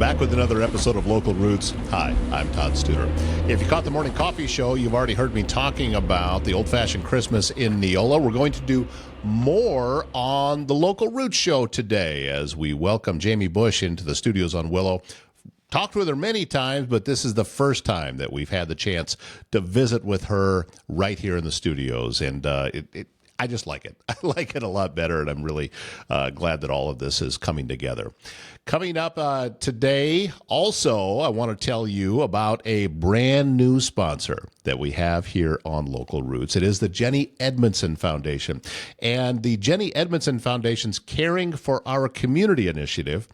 Back with another episode of Local Roots. Hi, I'm Todd Studer. If you caught the morning coffee show, you've already heard me talking about the old-fashioned Christmas in Neola. We're going to do more on the Local Roots show today as we welcome Jayme Busch into the studios on Willow. Talked with her many times, but this is the first time that we've had the chance to visit with her right here in the studios, and I just like it. I like it a lot better, and I'm really glad that all of this is coming together. Coming up today, also, I want to tell you about a brand new sponsor that we have here on Local Roots. It is the Jenny Edmondson Foundation. And the Jenny Edmondson Foundation's Caring for Our Community initiative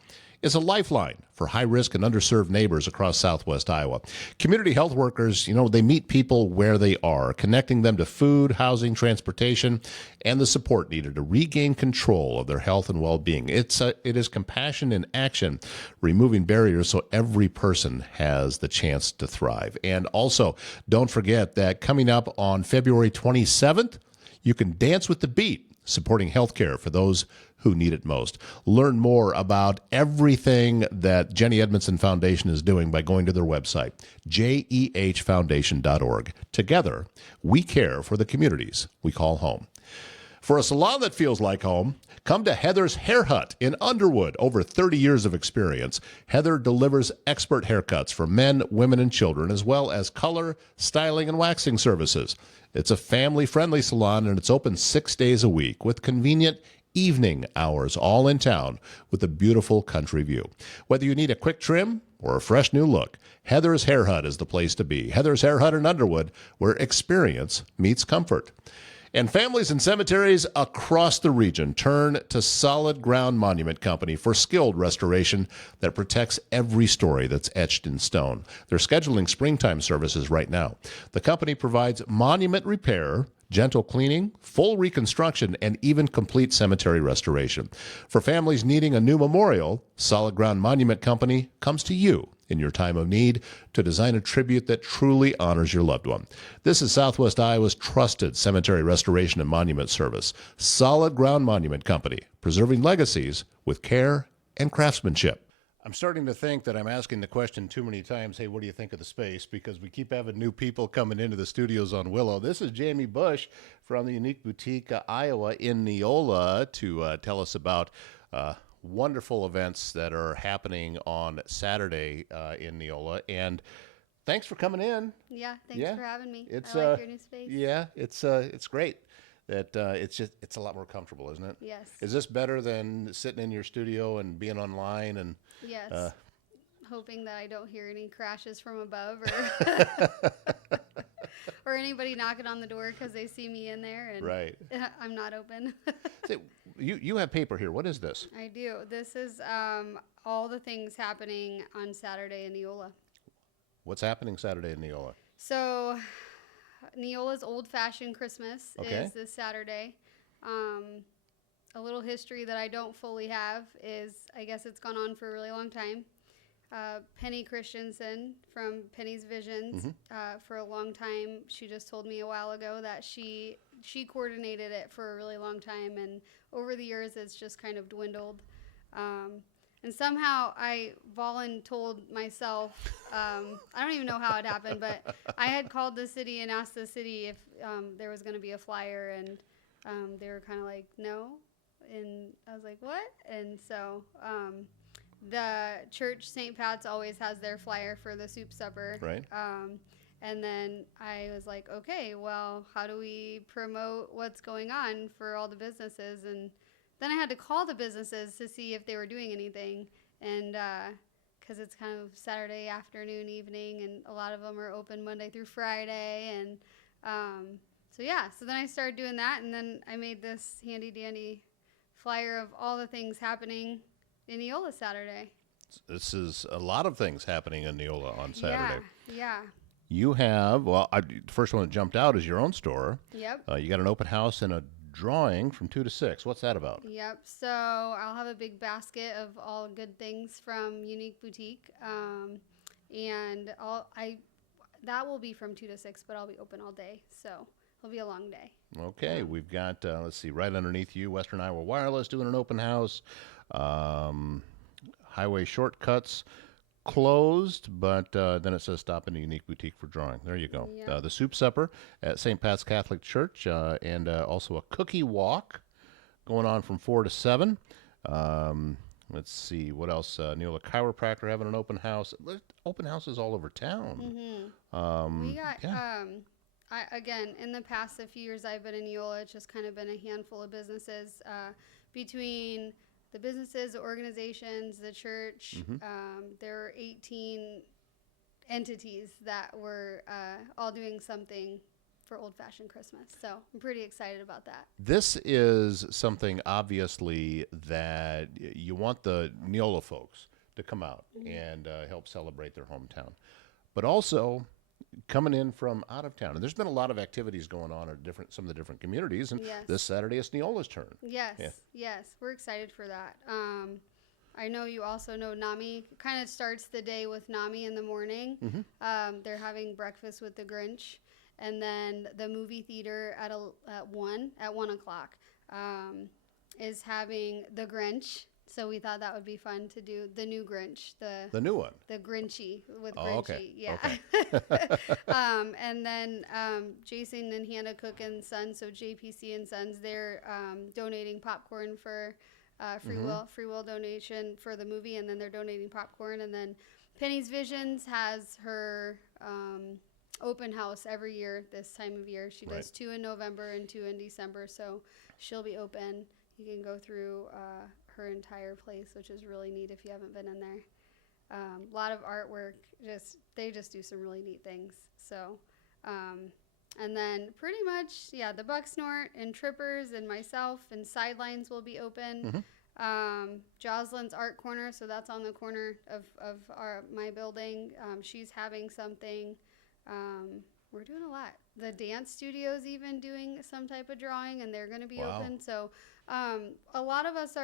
is a lifeline for high-risk and underserved neighbors across southwest Iowa. Community health workers, they meet people where they are, connecting them to food, housing, transportation, and the support needed to regain control of their health and well-being. It is compassion in action, removing barriers so every person has the chance to thrive. And also, don't forget that coming up on February 27th, you can dance with the beat, supporting healthcare for those who need it most. Learn more about everything that Jenny Edmondson Foundation is doing by going to their website, jehfoundation.org. Together, we care for the communities we call home. For a salon that feels like home, come to Heather's Hair Hut in Underwood. Over 30 years of experience, Heather delivers expert haircuts for men, women, and children, as well as color, styling, and waxing services. It's a family-friendly salon, and it's open 6 days a week with convenient evening hours, all in town with a beautiful country view. Whether you need a quick trim or a fresh new look, Heather's Hair Hut is the place to be. Heather's Hair Hut in Underwood, where experience meets comfort. And families and cemeteries across the region turn to Solid Ground Monument Company for skilled restoration that protects every story that's etched in stone. They're scheduling springtime services right now. The company provides monument repair, gentle cleaning, full reconstruction, and even complete cemetery restoration. For families needing a new memorial, Solid Ground Monument Company comes to you in your time of need to design a tribute that truly honors your loved one. This is Southwest Iowa's trusted cemetery restoration and monument service. Solid Ground Monument Company, preserving legacies with care and craftsmanship. I'm starting to think that I'm asking the question too many times, hey, what do you think of the space? Because we keep having new people coming into the studios on Willow. This is Jayme Busch from the Unique Boutique Iowa in Neola to tell us about wonderful events that are happening on Saturday in Neola. And thanks for coming in. Yeah, thanks for having me. It's, I like your new space. Yeah, it's great. That it's a lot more comfortable, isn't it? Yes. Is this better than sitting in your studio and being online and? Yes. Hoping that I don't hear any crashes from above or anybody knocking on the door because they see me in there and right. I'm not open. So you have paper here. What is this? I do. This is all the things happening on Saturday in Neola. What's happening Saturday in Neola? So Neola's Old Fashioned Christmas is this Saturday. A little history that I don't fully have is, I guess it's gone on for a really long time. Penny Christensen from Penny's Visions, for a long time, she just told me a while ago that she coordinated it for a really long time, and over the years it's just kind of dwindled. And somehow I told myself, I don't even know how it happened, but I had called the city and asked the city if there was going to be a flyer, and they were kind of like, no. And I was like, what? And so the church, St. Pat's, always has their flyer for the soup supper. Right. And then I was like, okay, well, how do we promote what's going on for all the businesses? And then I had to call the businesses to see if they were doing anything. And because it's kind of Saturday afternoon, evening, and a lot of them are open Monday through Friday. And so then I started doing that. And then I made this handy-dandy flyer of all the things happening in Neola Saturday. This is a lot of things happening in Neola on Saturday. Yeah. You have, the first one that jumped out is your own store. Yep. You got an open house and a drawing from 2 to 6. What's that about? Yep. So I'll have a big basket of all good things from Unique Boutique. And that will be from 2 to 6, but I'll be open all day. So it'll be a long day. Okay, we've got, let's see, right underneath you, Western Iowa Wireless doing an open house, Highway Shortcuts, closed, but then it says stop in a unique boutique for drawing. There you go. Yeah. The soup supper at St. Pat's Catholic Church, and also a cookie walk going on from 4 to 7. Let's see what else. Neola Chiropractor having an open house. Open houses all over town. We got again, in the past a few years I've been in Neola, it's just kind of been a handful of businesses between the businesses, the organizations, the church. There were 18 entities that were all doing something for old-fashioned Christmas. So I'm pretty excited about that. This is something, obviously, that you want the Neola folks to come out and help celebrate their hometown. But also coming in from out of town. And there's been a lot of activities going on at some of the different communities. And this Saturday, it's Neola's turn. Yes. We're excited for that. I know you also know NAMI kind of starts the day with NAMI in the morning. They're having breakfast with the Grinch. And then the movie theater at 1 o'clock is having the Grinch. So we thought that would be fun to do the new Grinch, the new one, the Grinchy with Grinchy. Okay. Yeah. Okay. And then Jason and Hannah Cook and Sons, so JPC and Sons, they're donating popcorn for free will donation for the movie, and then they're donating popcorn. And then Penny's Visions has her open house every year this time of year. She does 2 in November and 2 in December, so she'll be open. You can go through her entire place, which is really neat if you haven't been in there. A lot of artwork. They just do some really neat things. So, and then pretty much, the Buck Snort and Trippers and myself and Sidelines will be open. Jocelyn's Art Corner, so that's on the corner of my building. She's having something. We're doing a lot. The dance studio's even doing some type of drawing, and they're going to be open. So a lot of us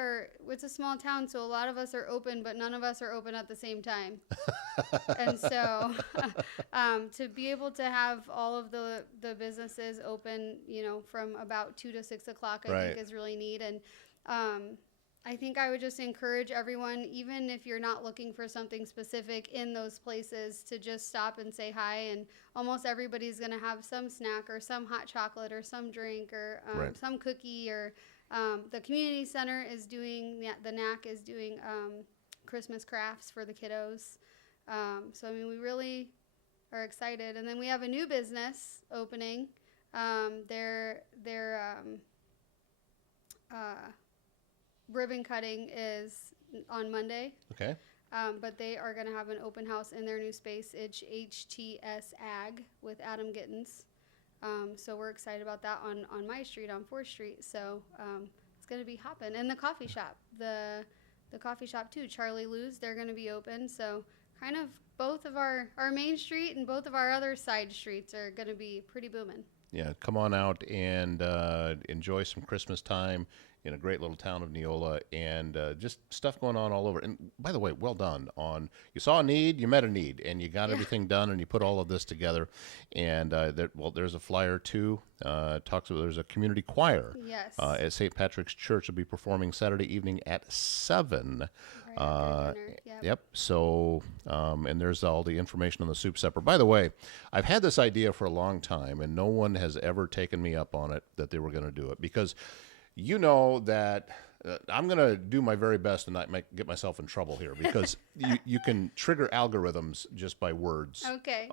it's a small town, so a lot of us are open, but none of us are open at the same time. And so to be able to have all of the businesses open, from about 2 to 6 o'clock, I think is really neat. And I think I would just encourage everyone, even if you're not looking for something specific in those places, to just stop and say hi. And almost everybody's going to have some snack or some hot chocolate or some drink or some cookie. Or the community center is doing, the NAC is doing Christmas crafts for the kiddos. So, I mean, we really are excited. And then we have a new business opening. They're ribbon cutting is on Monday. Okay. But they are going to have an open house in their new space. It's HTS Ag with Adam Gittens. So we're excited about that on my street, on 4th Street. So it's going to be hopping. And the coffee shop, the coffee shop too, Charlie Lou's, they're going to be open. So kind of both of our main street and both of our other side streets are going to be pretty booming. Yeah, come on out and enjoy some Christmas time in a great little town of Neola, and just stuff going on all over. And by the way, well done on, you saw a need, you met a need, and you got everything done, and you put all of this together. And there's a flyer too. Talks about there's a community choir at St. Patrick's Church. Will be performing Saturday evening at 7. Yep. So, and there's all the information on the soup supper. By the way, I've had this idea for a long time, and no one has ever taken me up on it that they were going to do it, because you know that I'm going to do my very best and not get myself in trouble here, because you can trigger algorithms just by words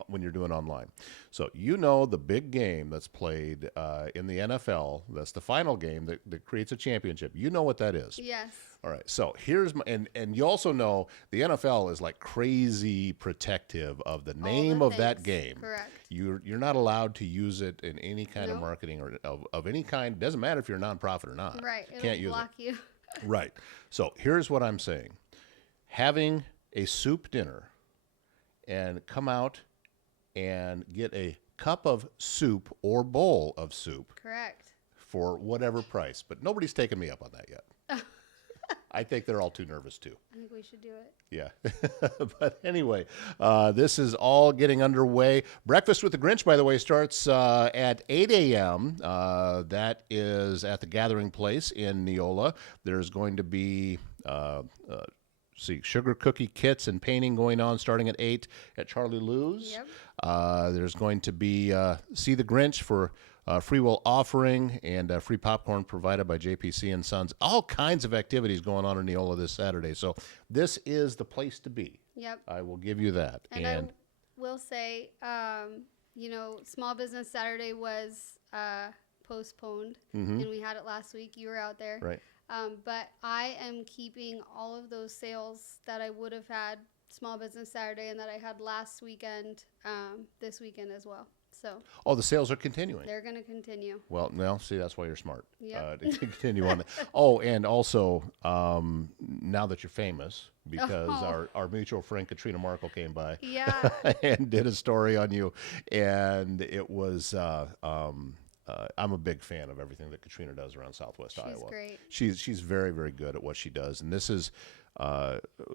when you're doing online. So the big game that's played in the NFL, that's the final game that creates a championship. You know what that is. Yes. All right, so here's and you also know the NFL is like crazy protective of the name of that game. Correct. You're not allowed to use it in any kind of marketing or of any kind. Doesn't matter if you're a nonprofit or not. Right. Can't use block you. Right. So here's what I'm saying: having a soup dinner, and come out and get a cup of soup or bowl of soup. Correct. For whatever price, but nobody's taken me up on that yet. I think they're all too nervous, too. I think we should do it. Yeah. But anyway, this is all getting underway. Breakfast with the Grinch, by the way, starts at 8 a.m. That is at the Gathering Place in Neola. There's going to be see, sugar cookie kits and painting going on starting at 8 at Charlie Lou's. Yep. There's going to be See the Grinch for free will offering and free popcorn provided by JPC and Sons. All kinds of activities going on in Neola this Saturday. So this is the place to be. Yep. I will give you that. And I will say, Small Business Saturday was postponed, and we had it last week. You were out there. Right. But I am keeping all of those sales that I would have had Small Business Saturday and that I had last weekend, this weekend as well. So. Oh, the sales are continuing. They're going to continue. Well, see, that's why you're smart. Yeah. To continue on. Oh, and also, now that you're famous, because our mutual friend Katrina Markle came by. Yeah. And did a story on you, and it was. I'm a big fan of everything that Katrina does around Southwest Iowa. She's great. She's very, very good at what she does, and this is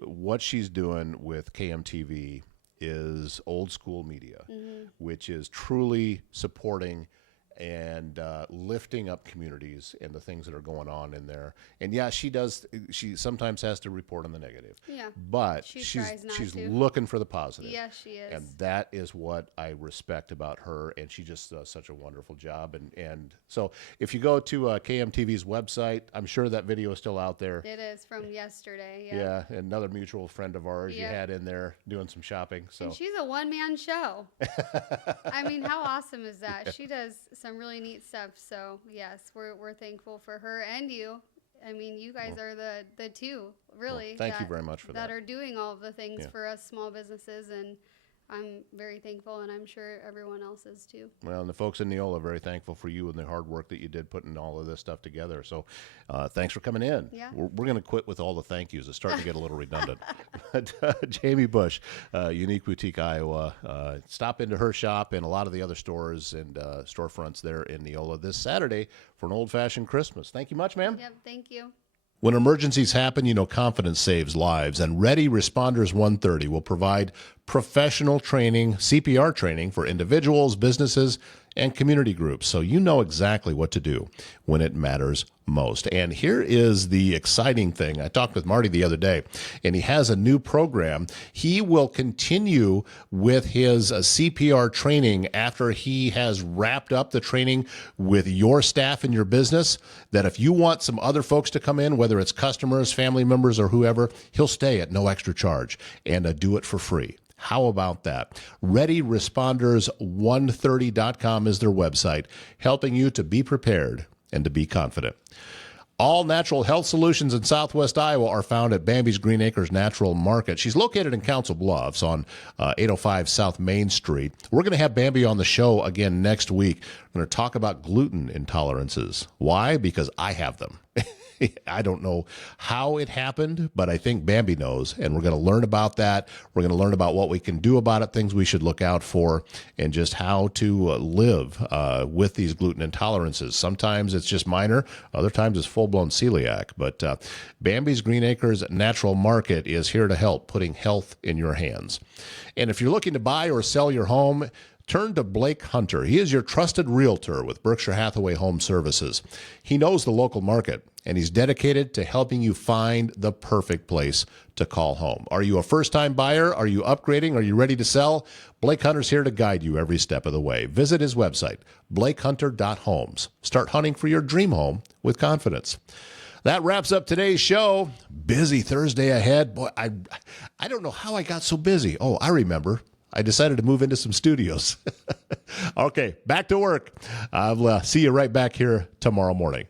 what she's doing with KMTV is old school media, which is truly supporting and lifting up communities and the things that are going on in there. And yeah, she sometimes has to report on the negative. Yeah. But she's she's looking for the positive. Yes, she is. And that is what I respect about her, and she just does such a wonderful job. And so if you go to KMTV's website, I'm sure that video is still out there. It is from yesterday. Yeah, another mutual friend of ours you had in there doing some shopping. So and she's a one-man show. I mean, how awesome is that? She does some really neat stuff. So yes, we're thankful for her and you. I mean, you guys are the two really. Thank you very much for that. That are doing all of the things for us small businesses, and I'm very thankful, and I'm sure everyone else is too. Well, and the folks in Neola are very thankful for you and the hard work that you did putting all of this stuff together. So thanks for coming in. Yeah. We're going to quit with all the thank yous. It's starting to get a little redundant. But Jayme Busch, Unique Boutique Iowa, stop into her shop and a lot of the other stores and storefronts there in Neola this Saturday for an old-fashioned Christmas. Thank you much, ma'am. Yep, thank you. When emergencies happen, confidence saves lives, and Ready Responders 130 will provide professional training, CPR training for individuals, businesses, and community groups, so you know exactly what to do when it matters most. And here is the exciting thing. I talked with Marty the other day, and he has a new program. He will continue with his CPR training after he has wrapped up the training with your staff in your business, that if you want some other folks to come in, whether it's customers, family members, or whoever, he'll stay at no extra charge and do it for free. How about that? ReadyResponders130.com is their website, helping you to be prepared and to be confident. All natural health solutions in Southwest Iowa are found at Bambi's Green Acres Natural Market. She's located in Council Bluffs on 805 South Main Street. We're going to have Bambi on the show again next week. We're going to talk about gluten intolerances. Why? Because I have them. I don't know how it happened, but I think Bambi knows, and we're going to learn about that. We're going to learn about what we can do about it, things we should look out for, and just how to live with these gluten intolerances. Sometimes it's just minor. Other times it's full-blown celiac. But Bambi's Green Acres Natural Market is here to help, putting health in your hands. And if you're looking to buy or sell your home, turn to Blake Hunter. He is your trusted realtor with Berkshire Hathaway Home Services. He knows the local market, and he's dedicated to helping you find the perfect place to call home. Are you a first-time buyer? Are you upgrading? Are you ready to sell? Blake Hunter's here to guide you every step of the way. Visit his website, blakehunter.homes. Start hunting for your dream home with confidence. That wraps up today's show. Busy Thursday ahead. Boy, I don't know how I got so busy. Oh, I remember. I decided to move into some studios. Okay, back to work. I'll see you right back here tomorrow morning.